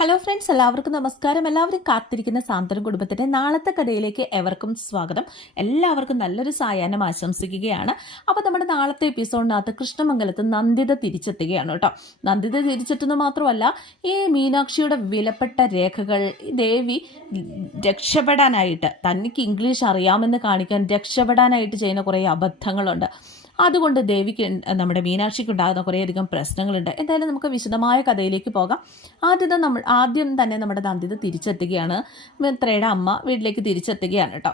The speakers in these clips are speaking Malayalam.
ഹലോ ഫ്രണ്ട്സ് എല്ലാവർക്കും നമസ്കാരം. എല്ലാവരും കാത്തിരിക്കുന്ന സാന്ത്വനം കുടുംബത്തിന്റെ നാളത്തെ കഥയിലേക്ക് എവർക്കും സ്വാഗതം. എല്ലാവർക്കും നല്ലൊരു സായാഹ്നം ആശംസിക്കുകയാണ്. അപ്പോൾ നമ്മുടെ നാളത്തെ എപ്പിസോഡിനകത്ത് കൃഷ്ണമംഗലത്ത് നന്ദിത തിരിച്ചെത്തുകയാണ് കേട്ടോ. നന്ദിത തിരിച്ചെത്തുന്ന മാത്രമല്ല ഈ മീനാക്ഷിയുടെ വിലപ്പെട്ട രേഖകൾ ദേവി രക്ഷപ്പെടാനായിട്ട് തനിക്ക് ഇംഗ്ലീഷ് അറിയാമെന്ന് കാണിക്കാൻ രക്ഷപ്പെടാനായിട്ട് ചെയ്യുന്ന കുറേ അബദ്ധങ്ങളുണ്ട്. അതുകൊണ്ട് ദേവിക്ക് നമ്മുടെ മീനാക്ഷിക്ക് ഉണ്ടാകുന്ന കുറേയധികം പ്രശ്നങ്ങളുണ്ട്. എന്തായാലും നമുക്ക് വിശദമായ കഥയിലേക്ക് പോകാം. ആദ്യത്തെ നമ്മൾ ആദ്യം തന്നെ നമ്മുടെ നന്ദിത തിരിച്ചെത്തുകയാണ്. മിത്രയുടെ അമ്മ വീട്ടിലേക്ക് തിരിച്ചെത്തുകയാണ് കേട്ടോ.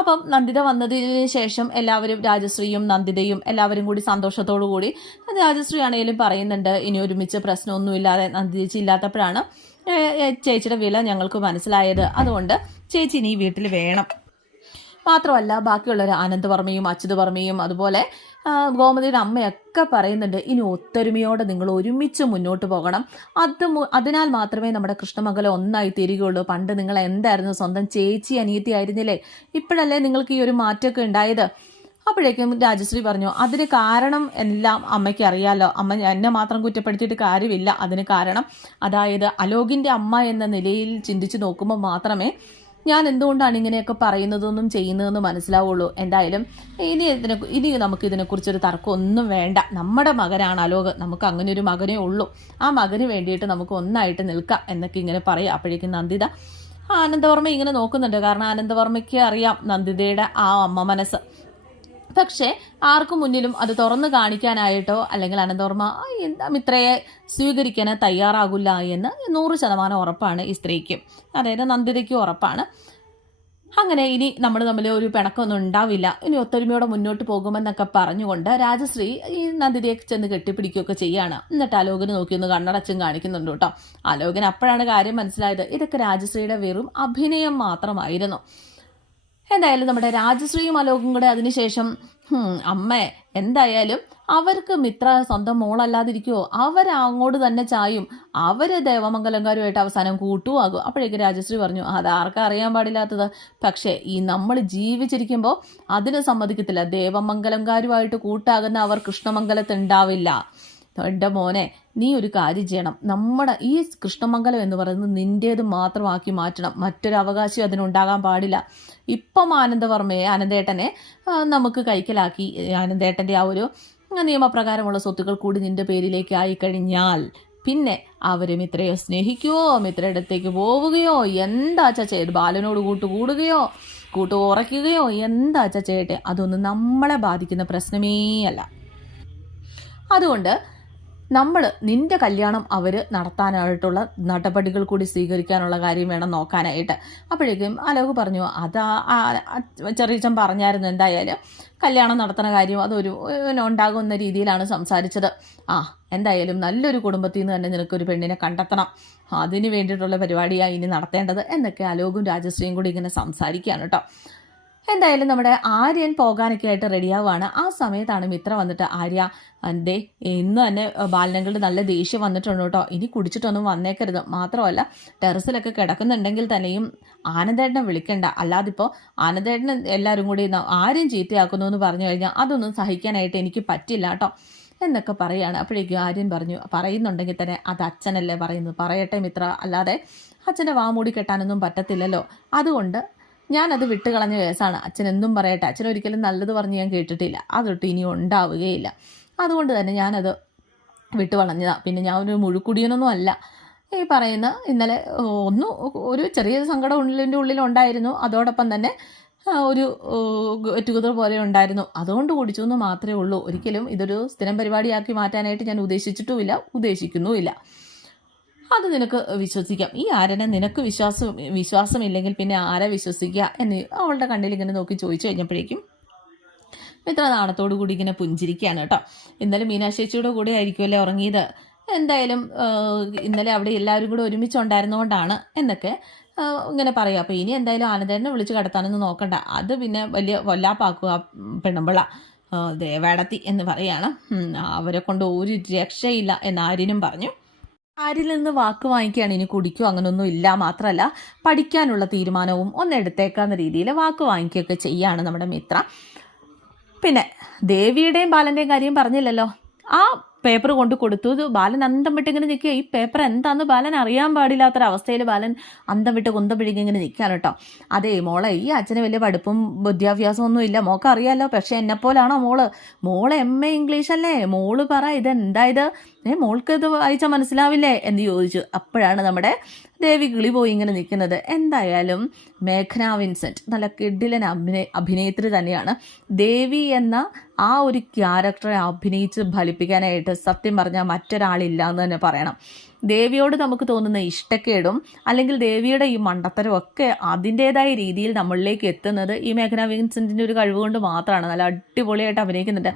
അപ്പം നന്ദിത വന്നതിന് ശേഷം എല്ലാവരും രാജശ്രീയും നന്ദിതയും എല്ലാവരും കൂടി സന്തോഷത്തോടു കൂടി രാജശ്രീ ആണെങ്കിലും പറയുന്നുണ്ട് ഇനി ഒരുമിച്ച് പ്രശ്നമൊന്നുമില്ലാതെ നന്ദിച്ച ഇല്ലാത്തപ്പോഴാണ് ചേച്ചിയുടെ വില ഞങ്ങൾക്ക് മനസ്സിലായത്. അതുകൊണ്ട് ചേച്ചി ഇനി വീട്ടിൽ വേണം. മാത്രമല്ല ബാക്കിയുള്ളവർ ആനന്ദ് വർമ്മയും അച്യുത് വർമ്മയും അതുപോലെ ഗോമതിയുടെ അമ്മയൊക്കെ പറയുന്നുണ്ട് ഇനി ഒത്തൊരുമയോടെ നിങ്ങൾ ഒരുമിച്ച് മുന്നോട്ട് പോകണം. അത് അതിനാൽ മാത്രമേ നമ്മുടെ കൃഷ്ണമംഗലം ഒന്നായി തീരുകയുള്ളൂ. പണ്ട് നിങ്ങൾ എന്തായിരുന്നു സ്വന്തം ചേച്ചി അനിയത്തി ആയിരുന്നില്ലേ? ഇപ്പോഴല്ലേ നിങ്ങൾക്ക് ഈ ഒരു മാറ്റമൊക്കെ ഉണ്ടായത്? അപ്പോഴേക്കും രാജശ്രീ പറഞ്ഞു അതിന് കാരണം എല്ലാം അമ്മയ്ക്ക് അറിയാലോ. അമ്മ എന്നെ മാത്രം കുറ്റപ്പെടുത്തിയിട്ട് കാര്യമില്ല. അതിന് കാരണം അതായത് അലോകിന്റെ അമ്മ എന്ന നിലയിൽ ചിന്തിച്ചു നോക്കുമ്പോൾ മാത്രമേ ഞാൻ എന്തുകൊണ്ടാണ് ഇങ്ങനെയൊക്കെ പറയുന്നതെന്നും ചെയ്യുന്നതെന്നും മനസ്സിലാവുള്ളൂ. എന്തായാലും ഇനി ഇതിനെ ഇനി നമുക്ക് ഇതിനെക്കുറിച്ചൊരു തർക്കമൊന്നും വേണ്ട. നമ്മുടെ മകനാണ് അലോക് നമുക്ക് അങ്ങനെ ഒരു മകനേ ഉള്ളൂ. ആ മകന് വേണ്ടിയിട്ട് നമുക്ക് ഒന്നായിട്ട് നിൽക്കാം എന്നൊക്കെ ഇങ്ങനെ പറയാം. അപ്പോഴേക്കും നന്ദിത ആനന്ദവർമ്മ ഇങ്ങനെ നോക്കുന്നുണ്ട്. കാരണം ആനന്ദവർമ്മയ്ക്ക് അറിയാം നന്ദിതയുടെ ആ അമ്മ മനസ്സ്. പക്ഷേ ആർക്കും മുന്നിലും അത് തുറന്നു കാണിക്കാനായിട്ടോ അല്ലെങ്കിൽ അനന്തോർമ്മ എന്താ മിത്രയെ സ്വീകരിക്കാൻ തയ്യാറാകില്ല എന്ന് നൂറ് ശതമാനം ഉറപ്പാണ് ഈ സ്ത്രീക്കും. അതായത് നന്ദിതയ്ക്കും ഉറപ്പാണ്. അങ്ങനെ ഇനി നമ്മൾ തമ്മിൽ ഒരു പിണക്കമൊന്നും ഉണ്ടാവില്ല. ഇനി ഒത്തൊരുമയോടെ മുന്നോട്ട് പോകുമെന്നൊക്കെ പറഞ്ഞുകൊണ്ട് രാജശ്രീ ഈ നന്ദിതയെ ചെന്ന് കെട്ടിപ്പിടിക്കുകയൊക്കെ ചെയ്യാണ് എന്നിട്ട് അലോകന് നോക്കി ഒന്ന് കണ്ണടച്ചും കാണിക്കുന്നുണ്ട് കേട്ടോ. അലോകൻ അപ്പോഴാണ് കാര്യം മനസ്സിലായത്. ഇതൊക്കെ രാജശ്രീയുടെ വെറും അഭിനയം മാത്രമായിരുന്നു. എന്തായാലും നമ്മുടെ രാജശ്രീയും അലോകും കൂടെ അതിനുശേഷം അമ്മേ എന്തായാലും അവർക്ക് മിത്ര സ്വന്തം മോളല്ലാതിരിക്കുമോ അവർ അങ്ങോട്ട് തന്നെ ചായും. അവർ ദേവമംഗലംകാരുമായിട്ട് അവസാനം കൂട്ടുമാകും അപ്പോഴേക്ക് രാജശ്രീ പറഞ്ഞു അത് ആർക്കും അറിയാൻ പാടില്ലാത്തത്? പക്ഷേ ഈ നമ്മൾ ജീവിച്ചിരിക്കുമ്പോൾ അതിന് സമ്മതിക്കത്തില്ല. ദേവമംഗലംകാരുമായിട്ട് കൂട്ടാകുന്ന അവർ കൃഷ്ണമംഗലത്ത് ഉണ്ടാവില്ല. എന്റെ മോനെ നീ ഒരു കാര്യം ചെയ്യണം. നമ്മുടെ ഈ കൃഷ്ണമംഗലം എന്ന് പറയുന്നത് നിന്റേത് മാത്രമാക്കി മാറ്റണം. മറ്റൊരു അവകാശം അതിനുണ്ടാകാൻ പാടില്ല. ഇപ്പം ആനന്ദവർമ്മയെ ആനന്ദേട്ടനെ നമുക്ക് കൈക്കലാക്കി. ആനന്ദേട്ടന്റെ ആ ഒരു നിയമപ്രകാരമുള്ള സ്വത്തുക്കൾ കൂടി നിന്റെ പേരിലേക്ക് ആയിക്കഴിഞ്ഞാൽ പിന്നെ അവർ മിത്രയെ സ്നേഹിക്കുകയോ മിത്രയുടെ അടുത്തേക്ക് പോവുകയോ? എന്താച്ചാ ചെയ്ത് ബാലനോട് കൂട്ട് കൂടുകയോ കൂട്ട് ഉറയ്ക്കുകയോ എന്താച്ചാ ചെയ്യട്ടെ? അതൊന്നും നമ്മളെ ബാധിക്കുന്ന പ്രശ്നമേ അല്ല. അതുകൊണ്ട് നമ്മൾ നിന്റെ കല്യാണം അവർ നടത്താനായിട്ടുള്ള നടപടികൾ കൂടി സ്വീകരിക്കാനുള്ള കാര്യം വേണം നോക്കാനായിട്ട്. അപ്പോഴേക്കും അലോക് പറഞ്ഞു അത് ചെറിയച്ചൻ പറഞ്ഞായിരുന്നു എന്തായാലും കല്യാണം നടത്തുന്ന കാര്യം അതൊരു ഉണ്ടാകുന്ന രീതിയിലാണ് സംസാരിച്ചത്. ആ എന്തായാലും നല്ലൊരു കുടുംബത്തിൽ നിന്ന് തന്നെ നിനക്കൊരു പെണ്ണിനെ കണ്ടെത്തണം. അതിന് വേണ്ടിയിട്ടുള്ള പരിപാടിയാണ് ഇനി നടത്തേണ്ടത്. എന്നൊക്കെ അലോകും രാജശ്രീയും കൂടി ഇങ്ങനെ സംസാരിക്കുകയാണ് കേട്ടോ. എന്തായാലും നമ്മുടെ ആര്യൻ പോകാനൊക്കെ ആയിട്ട് റെഡിയാവുകയാണ് ആ സമയത്താണ് മിത്ര വന്നിട്ട് ആര്യ എന്തേ ഇന്ന് തന്നെ ബാലനങ്ങളുടെ നല്ല ദേഷ്യം വന്നിട്ടുണ്ട് കേട്ടോ. ഇനി കുടിച്ചിട്ടൊന്നും വന്നേക്കരുത്. മാത്രമല്ല ടെറസിലൊക്കെ കിടക്കുന്നുണ്ടെങ്കിൽ തന്നെയും ആനന്ദേട്ടനെ വിളിക്കണ്ട. അല്ലാതിപ്പോൾ ആനന്ദേട്ടനെ എല്ലാവരും കൂടി ആരും ചീത്തയാക്കുന്നു എന്ന് പറഞ്ഞു കഴിഞ്ഞാൽ അതൊന്നും സഹിക്കാനായിട്ട് എനിക്ക് പറ്റില്ല കേട്ടോ. എന്നൊക്കെ പറയാണ്. അപ്പോഴേക്കും ആര്യൻ പറഞ്ഞു പറയുന്നുണ്ടെങ്കിൽ തന്നെ അത് അച്ഛനല്ലേ പറയുന്നത്. പറയട്ടെ മിത്ര. അല്ലാതെ അച്ഛന്റെ വാമൂടി കെട്ടാനൊന്നും പറ്റത്തില്ലല്ലോ. അതുകൊണ്ട് ഞാനത് വിട്ടുകളഞ്ഞ കേസാണ്. അച്ഛൻ എന്തും പറയട്ടെ. അച്ഛൻ ഒരിക്കലും നല്ലത് പറഞ്ഞ് ഞാൻ കേട്ടിട്ടില്ല. അതൊട്ട് ഇനി ഉണ്ടാവുകയില്ല. അതുകൊണ്ട് തന്നെ ഞാനത് വിട്ടു വളഞ്ഞതാണ് പിന്നെ ഞാൻ ഒരു മുഴുക്കുടിയനൊന്നും അല്ല. ഈ പറയുന്ന ഇന്നലെ ഒന്ന് ഒരു ചെറിയ സങ്കടം ഉള്ളിന്റെ ഉള്ളിലുണ്ടായിരുന്നു അതോടൊപ്പം തന്നെ ഒരു ടുഗദർ പോലെ ഉണ്ടായിരുന്നു. അതുകൊണ്ട് കുടിച്ചു എന്ന് മാത്രമേ ഉള്ളൂ. ഒരിക്കലും ഇതൊരു സ്ഥിരം പരിപാടിയാക്കി മാറ്റാനായിട്ട് ഞാൻ ഉദ്ദേശിച്ചിട്ടുമില്ല ഉദ്ദേശിക്കുന്നുമില്ല. അത് നിനക്ക് വിശ്വസിക്കാം. ഈ ആരനെ നിനക്ക് വിശ്വാസം വിശ്വാസമില്ലെങ്കിൽ പിന്നെ ആരെ വിശ്വസിക്കുക എന്ന് അവളുടെ കണ്ണിൽ ഇങ്ങനെ നോക്കി ചോദിച്ചു കഴിഞ്ഞപ്പോഴേക്കും ഇത്ര നാണത്തോടു കൂടി ഇങ്ങനെ പുഞ്ചിരിക്കുകയാണ് കേട്ടോ. ഇന്നലെ മീനാശേച്ചിയുടെ കൂടെ ആയിരിക്കുമല്ലേ ഉറങ്ങിയത്? എന്തായാലും ഇന്നലെ അവിടെ എല്ലാവരും കൂടെ ഒരുമിച്ച് ഒരുമിച്ചുണ്ടായിരുന്നുകൊണ്ടാണ് എന്നൊക്കെ ഇങ്ങനെ പറയുക. അപ്പോൾ ഇനി എന്തായാലും ആനന്ദനെ വിളിച്ച് കടത്താനൊന്നും നോക്കണ്ട. അത് പിന്നെ വലിയ വല്ലാപ്പാക്കുക പെണ്ണുമ്പിള ദേവേടത്തി എന്ന് പറയാണ്. അവരെ കൊണ്ട് ഒരു രക്ഷയില്ല എന്ന് പറഞ്ഞു. ആരിൽ നിന്ന് വാക്ക് വാങ്ങിക്കുകയാണ് ഇനി കുടിക്കോ? അങ്ങനൊന്നും ഇല്ല മാത്രമല്ല പഠിക്കാനുള്ള തീരുമാനവും ഒന്നെടുത്തേക്കാന്ന രീതിയിൽ വാക്ക് വാങ്ങിക്കുകയൊക്കെ ചെയ്യാണ് നമ്മുടെ മിത്ര. പിന്നെ ദേവിയുടെയും ബാലന്റെയും കാര്യം പറഞ്ഞില്ലല്ലോ. ആ പേപ്പർ കൊണ്ട് കൊടുത്തു. ബാലൻ അന്തം വിട്ട് ഇങ്ങനെ നിൽക്കുക. ഈ പേപ്പർ എന്താന്ന് ബാലൻ അറിയാൻ പാടില്ലാത്തൊരവസ്ഥയിൽ ബാലൻ അന്തം വിട്ട് കുന്തം പിടിക്കുക ഇങ്ങനെ നിൽക്കുകയാണ് കേട്ടോ. അതേ മോളെ ഈ അച്ഛന് വലിയ പഠിപ്പും വിദ്യാഭ്യാസവും ഒന്നും ഇല്ല. മോക്ക് പക്ഷെ എന്നെപ്പോലാണോ മോൾ? മോൾ എം എ ഇംഗ്ലീഷ് അല്ലേ? മോൾ പറ ഇത് എന്താ ഇത്? ഏ മോൾക്ക് ഇത് വായിച്ചാൽ മനസ്സിലാവില്ലേ എന്ന് ചോദിച്ചു. അപ്പോഴാണ് നമ്മുടെ ദേവി കിളി പോയി ഇങ്ങനെ നിൽക്കുന്നത്. എന്തായാലും മേഘന വിൻസെന്റ് നല്ല കിഡിലൻ അഭിനയ അഭിനേത്രി തന്നെയാണ്. ദേവി എന്ന ആ ഒരു ക്യാരക്ടറെ അഭിനയിച്ച് ഫലിപ്പിക്കാനായിട്ട് സത്യം പറഞ്ഞാൽ മറ്റൊരാളില്ല എന്ന് തന്നെ പറയണം. ദേവിയോട് നമുക്ക് തോന്നുന്ന ഇഷ്ടക്കേടും അല്ലെങ്കിൽ ദേവിയുടെ ഈ മണ്ടത്തരവും ഒക്കെ അതിന്റെതായ രീതിയിൽ നമ്മളിലേക്ക് എത്തുന്നത് ഈ മേഘന വിൻസെന്റിന്റെ ഒരു കഴിവ് കൊണ്ട് മാത്രമാണ്. നല്ല അടിപൊളിയായിട്ട് അഭിനയിക്കുന്നുണ്ട്.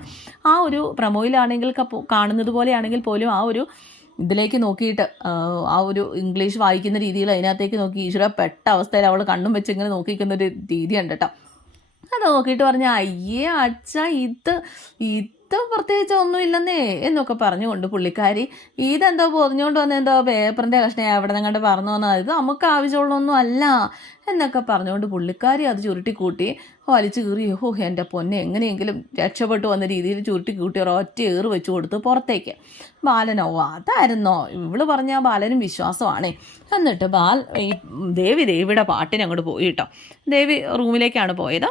ആ ഒരു പ്രമോയിലാണെങ്കിൽ കാണുന്നത് പോലെയാണെങ്കിൽ പോലും ആ ഒരു ഇതിലേക്ക് നോക്കിയിട്ട് ആ, ആ ഒരു ഇംഗ്ലീഷ് വായിക്കുന്ന രീതിയിൽ അതിനകത്തേക്ക് നോക്കി. ഈശ്വര പെട്ട അവസ്ഥയിൽ അവൾ കണ്ണും വെച്ചിങ്ങനെ നോക്കിക്കുന്ന ഒരു രീതിയുണ്ട് കേട്ടോ അത് നോക്കിയിട്ട് പറഞ്ഞ? അയ്യേ അച്ഛ ഇത് ഇത് പ്രത്യേകിച്ച് ഒന്നുമില്ലെന്നേ എന്നൊക്കെ പറഞ്ഞുകൊണ്ട് പുള്ളിക്കാരി ഇതെന്തോ പൊതിഞ്ഞുകൊണ്ട് വന്ന എന്തോ പേപ്പറിന്റെ കഷ്ണം എവിടെ നിങ്ങണ്ട് പറഞ്ഞു വന്നാൽ ഇത് നമുക്ക് ആവശ്യമുള്ളൊന്നും അല്ല എന്നൊക്കെ പറഞ്ഞുകൊണ്ട് പുള്ളിക്കാരി അത് ചുരുട്ടി കൂട്ടി വലിച്ചു കീറി ഓ എന്റെ പൊന്നെ എങ്ങനെയെങ്കിലും രക്ഷപ്പെട്ടു വന്ന രീതിയിൽ ചുരുട്ടി കൂട്ടി ഒരൊറ്റ ഏറ് വെച്ച് കൊടുത്ത് പുറത്തേക്ക്. ബാലനോ അതായിരുന്നോ? ഇവൾ പറഞ്ഞ ബാലനും വിശ്വാസമാണേ. എന്നിട്ട് ബാൽ ഈ ദേവി ദേവിയുടെ പാട്ടിന് അങ്ങോട്ട് പോയി കേട്ടോ ദേവി റൂമിലേക്കാണ് പോയത്.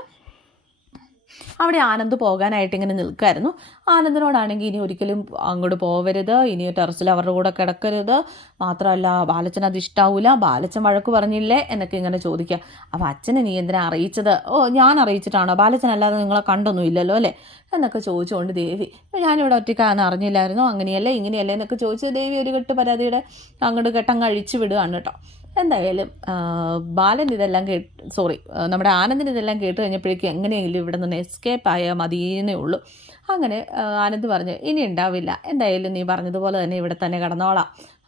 അവിടെ ആനന്ദ് പോകാനായിട്ട് ഇങ്ങനെ നിൽക്കായിരുന്നു ആനന്ദിനോടാണെങ്കിൽ ഇനി ഒരിക്കലും അങ്ങോട്ട് പോവരുത്. ഇനി ടെറസിൽ അവരുടെ കൂടെ കിടക്കരുത്. മാത്രമല്ല ബാലച്ചൻ അത് ഇഷ്ടാവൂല. ബാലച്ചൻ വഴക്ക് പറഞ്ഞില്ലേ എന്നൊക്കെ ഇങ്ങനെ ചോദിക്കുക. അപ്പോൾ അച്ഛനെ നീ എന്തിനാ അറിയിച്ചത്? ഓ ഞാൻ അറിയിച്ചിട്ടാണോ? ബാലച്ചൻ അല്ലാതെ നിങ്ങളെ കണ്ടൊന്നും ഇല്ലല്ലോ അല്ലേ? എന്നൊക്കെ ചോദിച്ചുകൊണ്ട് ദേവി "ഇപ്പൊ ഞാനിവിടെ ഒറ്റയ്ക്കാന്ന് അറിഞ്ഞില്ലായിരുന്നു. അങ്ങനെയല്ലേ ഇങ്ങനെയല്ലേ? എന്നൊക്കെ ചോദിച്ച് ദേവി ഒരു കെട്ട് പരാതിയുടെ അങ്ങോട്ട് ഘട്ടം കഴിച്ചു വിടുകയാണ് കേട്ടോ. എന്തായാലും ബാലൻ ഇതെല്ലാം കേട്ട് സോറി നമ്മുടെ ആനന്ദിന് ഇതെല്ലാം കേട്ട് കഴിഞ്ഞപ്പോഴേക്കും എങ്ങനെയെങ്കിലും ഇവിടെ നിന്ന് എസ്കേപ്പ് ആയാൽ മതിയെന്നേ ഉള്ളൂ. അങ്ങനെ ആനന്ദ് പറഞ്ഞു ഇനി ഉണ്ടാവില്ല എന്തായാലും നീ പറഞ്ഞതുപോലെ തന്നെ ഇവിടെ തന്നെ കിടന്നോളാം.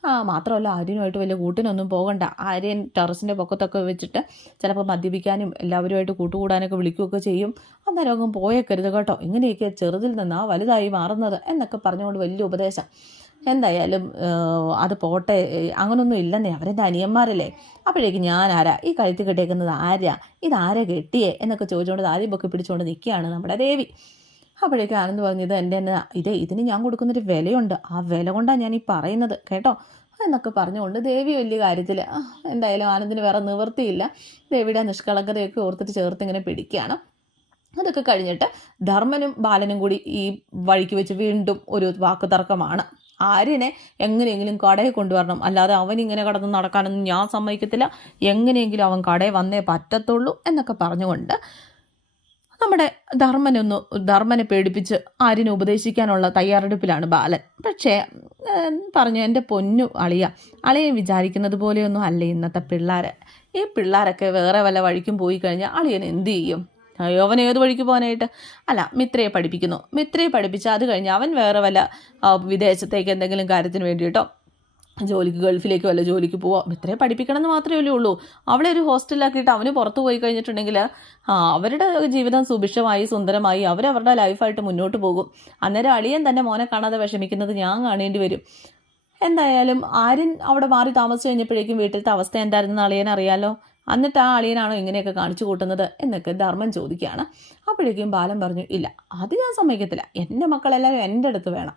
ആ മാത്രമല്ല ആര്യനുമായിട്ട് വലിയ കൂട്ടിനൊന്നും പോകണ്ട. ആര്യൻ ടെറസിന്റെ പൊക്കത്തൊക്കെ വെച്ചിട്ട് ചിലപ്പോൾ മദ്യപിക്കാനും എല്ലാവരുമായിട്ട് കൂട്ടുകൂടാനൊക്കെ വിളിക്കുകയൊക്കെ ചെയ്യും. അന്നേരം അങ്ങ് പോയേക്കരുത് കേട്ടോ. ഇങ്ങനെയൊക്കെ ചെറുതിൽ നിന്നാണ് വലുതായി മാറുന്നത് എന്നൊക്കെ പറഞ്ഞുകൊണ്ട് വലിയ ഉപദേശം. എന്തായാലും അത് പോട്ടെ അങ്ങനൊന്നും ഇല്ലെന്നേ. അവരെന്റെ അനിയന്മാരല്ലേ അപ്പോഴേക്കും ഞാൻ ആരാ ഈ കഴുത്തി കെട്ടിയേക്കുന്നത് ആരാ ഇതാരെ കെട്ടിയേ? എന്നൊക്കെ ചോദിച്ചുകൊണ്ട് ആദ്യം പൊക്കി പിടിച്ചുകൊണ്ട് നിൽക്കുകയാണ് നമ്മുടെ ദേവി. അപ്പോഴേക്കും ആനന്ദ് പറഞ്ഞത് എന്റെ തന്നെ. ഇതേ ഇതിന് ഞാൻ കൊടുക്കുന്നൊരു വിലയുണ്ട്. ആ വില കൊണ്ടാണ് ഞാൻ ഈ പറയുന്നത്. കേട്ടോ? എന്നൊക്കെ പറഞ്ഞുകൊണ്ട് ദേവി വലിയ കാര്യത്തിൽ എന്തായാലും ആനന്ദിന് വേറെ നിവൃത്തിയില്ല. ദേവിയുടെ നിഷ്കളങ്കതയൊക്കെ ഓർത്തിട്ട് ചേർത്ത് ഇങ്ങനെ പിടിക്കുകയാണ്. അതൊക്കെ കഴിഞ്ഞിട്ട് ധർമ്മനും ബാലനും കൂടി ഈ വഴിക്ക് വെച്ച് വീണ്ടും ഒരു വാക്ക് തർക്കമാണ് ആര്യനെ എങ്ങനെയെങ്കിലും കടയിൽ കൊണ്ടുവരണം. അല്ലാതെ അവൻ ഇങ്ങനെ കടന്ന് നടക്കാനൊന്നും ഞാൻ സമ്മതിക്കത്തില്ല. എങ്ങനെയെങ്കിലും അവൻ കടയിൽ വന്നേ പറ്റത്തുള്ളൂ എന്നൊക്കെ പറഞ്ഞുകൊണ്ട് നമ്മുടെ ധർമ്മനൊന്ന് ധർമ്മനെ പേടിപ്പിച്ച് ആര്യനെ ഉപദേശിക്കാനുള്ള തയ്യാറെടുപ്പിലാണ് ബാലൻ. പക്ഷേ പറഞ്ഞു എന്റെ പൊന്നു അളിയ അളിയെ വിചാരിക്കുന്നത് പോലെയൊന്നും അല്ല ഇന്നത്തെ പിള്ളേർ ഈ പിള്ളേരൊക്കെ വേറെ വല്ല വഴിക്കും പോയി കഴിഞ്ഞാൽ അളിയൻ എന്ത് ചെയ്യും? അയ്യോ അവൻ ഏത് വഴിക്ക് പോകാനായിട്ട്? അല്ല മിത്രയെ പഠിപ്പിക്കുന്നു. മിത്രയെ പഠിപ്പിച്ച് അത് കഴിഞ്ഞ് അവൻ വേറെ വല്ല വിദേശത്തേക്ക് എന്തെങ്കിലും കാര്യത്തിന് വേണ്ടിയിട്ടോ ജോലിക്ക് ഗൾഫിലേക്ക് വല്ല ജോലിക്ക് പോവാം. മിത്രയെ പഠിപ്പിക്കണം എന്ന് മാത്രമേ ഉള്ളൂ. അവളെ ഒരു ഹോസ്റ്റലിലാക്കിയിട്ട് അവന് പുറത്ത് പോയി കഴിഞ്ഞിട്ടുണ്ടെങ്കിൽ ആ അവരുടെ ജീവിതം സുഭിക്ഷമായി സുന്ദരമായി അവരവരുടെ ലൈഫായിട്ട് മുന്നോട്ട് പോകും. അന്നേരം അളിയൻ തന്നെ മോനെ കാണാതെ വിഷമിക്കുന്നത് ഞാൻ കാണേണ്ടി വരും. എന്തായാലും ആര്യൻ അവിടെ മാറി താമസിച്ച് കഴിഞ്ഞപ്പോഴേക്കും വീട്ടിലത്തെ അവസ്ഥ എന്തായിരുന്നു അളിയൻ അറിയാലോ? എന്നിട്ട് ആ അളിയനാണോ ഇങ്ങനെയൊക്കെ കാണിച്ചു കൂട്ടുന്നത് എന്നൊക്കെ ധർമ്മൻ ചോദിക്കുകയാണ്. അപ്പോഴേക്കും ബാലൻ പറഞ്ഞു ഇല്ല അത് ഞാൻ സമ്മതിക്കത്തില്ല. എന്റെ മക്കളെല്ലാവരും എന്റെ അടുത്ത് വേണം.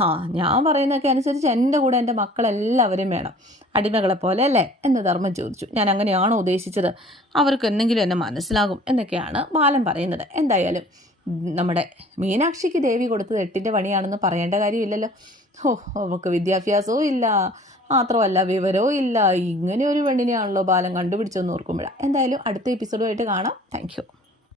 ആ ഞാൻ പറയുന്നതൊക്കെ അനുസരിച്ച് എന്റെ കൂടെ എന്റെ മക്കളെല്ലാവരും വേണം. അടിമകളെ പോലെ അല്ലേ? എന്ന് ധർമ്മൻ ചോദിച്ചു. ഞാൻ അങ്ങനെയാണോ ഉദ്ദേശിച്ചത്? അവർക്ക് എന്തെങ്കിലും എന്നെ മനസ്സിലാകും എന്നൊക്കെയാണ് ബാലൻ പറയുന്നത്. എന്തായാലും നമ്മുടെ മീനാക്ഷിക്ക് ദേവി കൊടുത്തത് എട്ടിന്റെ പണിയാണെന്ന് പറയേണ്ട കാര്യമില്ലല്ലോ. ഓ അവൾക്ക് വിദ്യാഭ്യാസവും ഇല്ല. മാത്രമല്ല വിവരവും ഇല്ല. ഇങ്ങനെ ഒരു പെണ്ണിനെയാണല്ലോ ബാലം കണ്ടുപിടിച്ചെന്ന് ഓർക്കുമ്പോഴാണ് എന്തായാലും അടുത്ത എപ്പിസോഡുമായിട്ട് കാണാം. താങ്ക്